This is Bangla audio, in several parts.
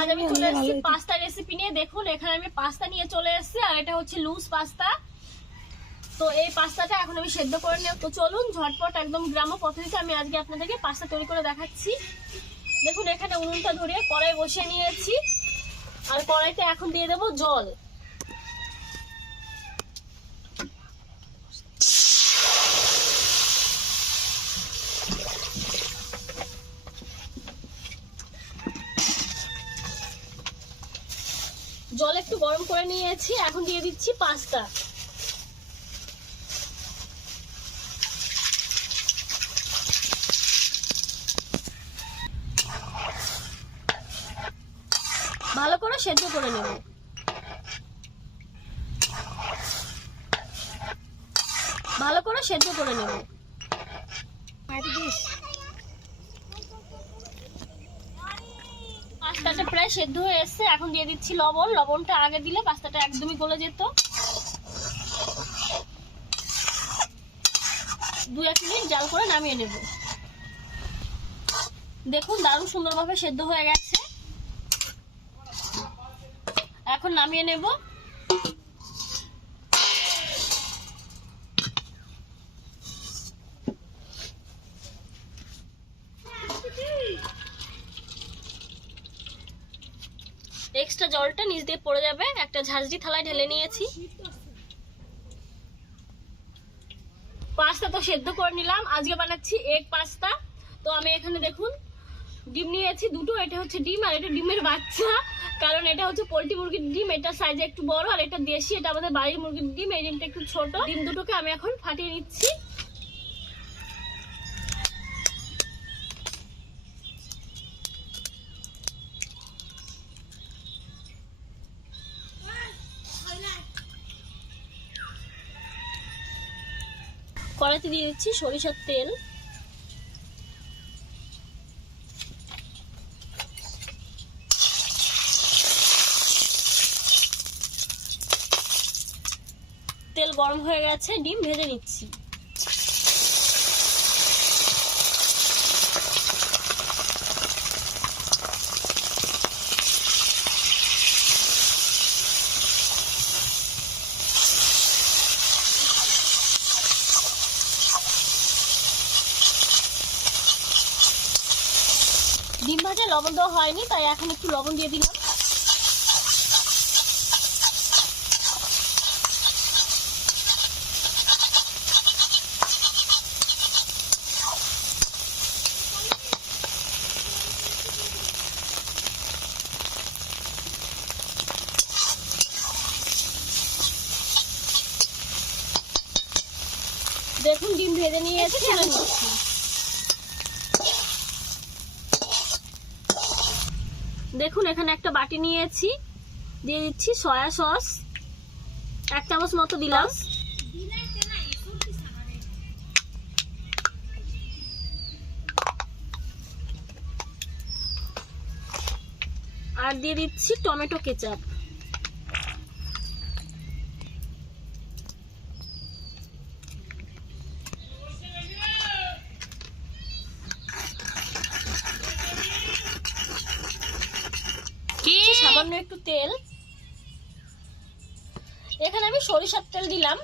আজ আমি চলে এসেছি পাস্তা রেসিপি নিয়ে। দেখুন এখানে আমি পাস্তা নিয়ে চলে এসেছি, আর এটা হচ্ছে লুজ পাস্তা। তো এই পাস্তাটা এখন আমি সেদ্ধ করে নেব। তো চলুন ঝটপট একদম গ্রাম্য পদ্ধতিতে আমি আজকে আপনাদেরকে পাস্তা তৈরি করে দেখাচ্ছি। দেখুন এখানে উনুনটা ধরিয়ে কড়াই বসিয়ে নিয়েছি, আর কড়াইতে এখন দিয়ে দেবো জল। জল একটু গরম করে নিয়েছি, এখন দিয়ে দিচ্ছি পাস্তা। ভালো করে সেদ্ধ করে নেব। ভালো করে সেদ্ধ করে নেব। পাস্তাটা প্রায় সেদ্ধ হয়ে এসেছে, এখন দিয়ে দিচ্ছি লবণ। লবণটা আগে দিলে পাস্তাটা একদমই গলে যেত। 2-1 মিনিট জাল করে নামিয়ে নেব। দেখুন দারুণ সুন্দরভাবে সেদ্ধ হয়ে গেছে, এখন নামিয়ে নেব। এক্সট্রা জলটা নিচ দিয়ে পড়ে যাবে, একটা ঝাঁঝরি থালায় ঢেলে নিয়েছি। পাস্তা তো সেদ্ধ করে নিলাম, আজকে বানাচ্ছি এগ পাস্তা। তো আমি এখানে দেখুন ডিম নিয়েছি দুটো। এটা হচ্ছে ডিম আর এটা ডিমের বাচ্চা, কারণ এটা হচ্ছে পোল্ট্রি মুরগির ডিম। এটা সাইজে একটু বড়, আর এটা দেশি, এটা আমাদের বাড়ির মুরগির ডিম। এই ডিমটা একটু ছোট। ডিম দুটোকে আমি এখন ফাটিয়ে নিচ্ছি। কড়াইতে দিয়ে দিচ্ছি সরিষার তেল। তেল গরম হয়ে গেছে, ডিম ভেজে নিচ্ছি। ডিম ভাজা লবণ দেওয়া হয়নি, তাই এখন একটু লবণ দিয়ে দিলাম। দেখুন ডিম ভেজে নিয়েছি, তুলে নিচ্ছি। দেখুন এখানে একটা বাটি নিয়েছি, দিয়ে দিচ্ছি সয়া সস। 1 চামচ মতো দিলাম। আর দিয়ে দিচ্ছি টমেটো কেচাপ। সামান্য একটু তেল। এখানে আমি সরিষার তেল দিলাম,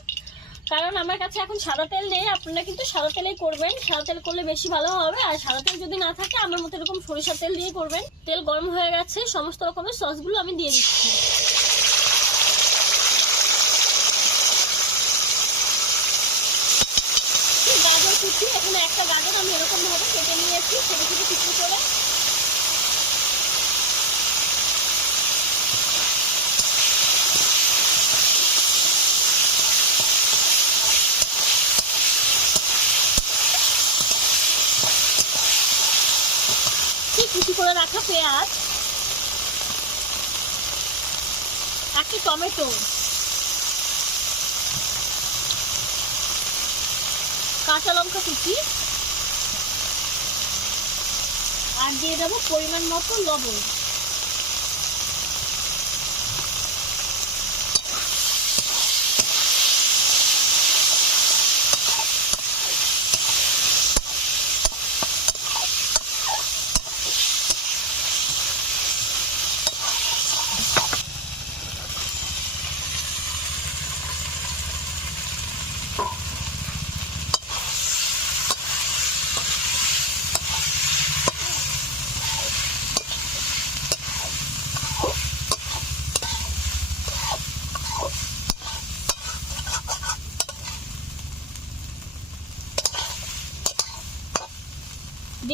কারণ আমার কাছে এখন সাদা তেল নেই। আপনারা কিন্তু সাদা তেলেই করবেন, সাদা তেল করলে বেশি ভালো হবে। আর সাদা তেল যদি না থাকে আমার মতো এরকম সরিষার তেল দিয়ে করবেন। তেল গরম হয়ে গেছে, সমস্ত রকমের সসগুলো আমি দিয়ে দিচ্ছি। গাজর কুচি, এখানে একটা গাজর আমি এরকম ভাবে কেটে নিয়েছি ছোট ছোট টুকরো করে। কুচি করে রাখা পেঁয়াজ, একটা টমেটো, কাঁচা লঙ্কা কুচি, আর দিয়ে দেবো পরিমাণ মতো লবণ।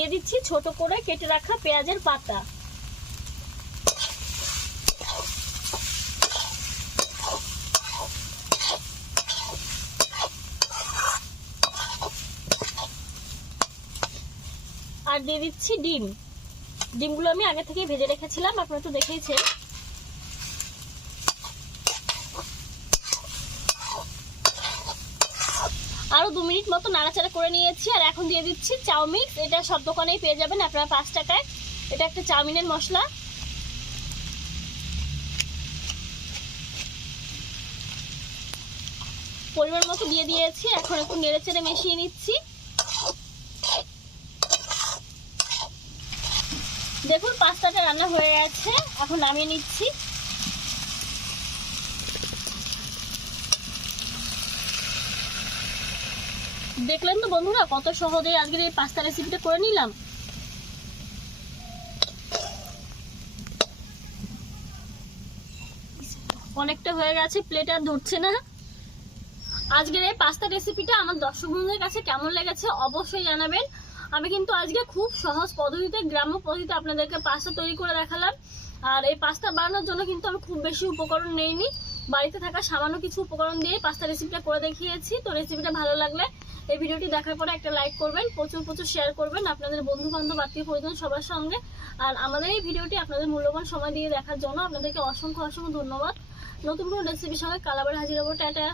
দিয়ে দিচ্ছি ছোট করে কেটে রাখা পেঁয়াজের পাতা। আর দিয়ে দিচ্ছি ডিম। ডিমগুলো আমি আগে থেকে ভেজে রেখেছিলাম, আপনারা তো দেখেইছেন। আরো 2 মিনিট মতো নাড়াচাড়া করে নিয়েছি। আর এখন দিয়ে দিচ্ছি চাউমিন। এটা সব দোকানেই পেয়ে যাবেন আপনারা 5 টাকায়। এটা একটা চাউমিনের মশলা। পরিমাণ মতো দিয়ে দিয়েছি। এখন একটু নেড়েচেড়ে মিশিয়ে নিচ্ছি। দেখুন পাস্তাটা রান্না হয়ে গেছে, এখন নামিয়ে নিচ্ছি। দেখলেন তো বন্ধুরা কত সহজে আজকের এই পাস্তা রেসিপিটা করে নিলাম। অনেকটা হয়ে গেছে, প্লেট আর ধরছে না। আজকের এই পাস্তা রেসিপিটা আমার দর্শক বন্ধুদের কাছে কেমন লেগেছে অবশ্যই জানাবেন। আমি কিন্তু আজকে খুব সহজ পদ্ধতিতে, গ্রাম্য পদ্ধতিতে আপনাদেরকে পাস্তা তৈরি করে দেখালাম। আর এই পাস্তা বানানোর জন্য কিন্তু আমি খুব বেশি উপকরণ নেইনি, বাড়িতে থাকা সামান্য কিছু উপকরণ দিয়ে পাস্তা রেসিপিটা করে দেখিয়েছি। তো রেসিপিটা ভালো লাগলে এই ভিডিওটি দেখার পরে একটা লাইক করবেন, প্রচুর শেয়ার করবেন আপনাদের বন্ধু বান্ধব আত্মীয় পরিজন সবার সঙ্গে। আর আমাদের এই ভিডিওটি আপনাদের মূল্যবান সময় দিয়ে দেখার জন্য আপনাদেরকে অসংখ্য ধন্যবাদ। নতুন কোনো রেসিপির সঙ্গে কাল আবার হাজির হবো। টাটা।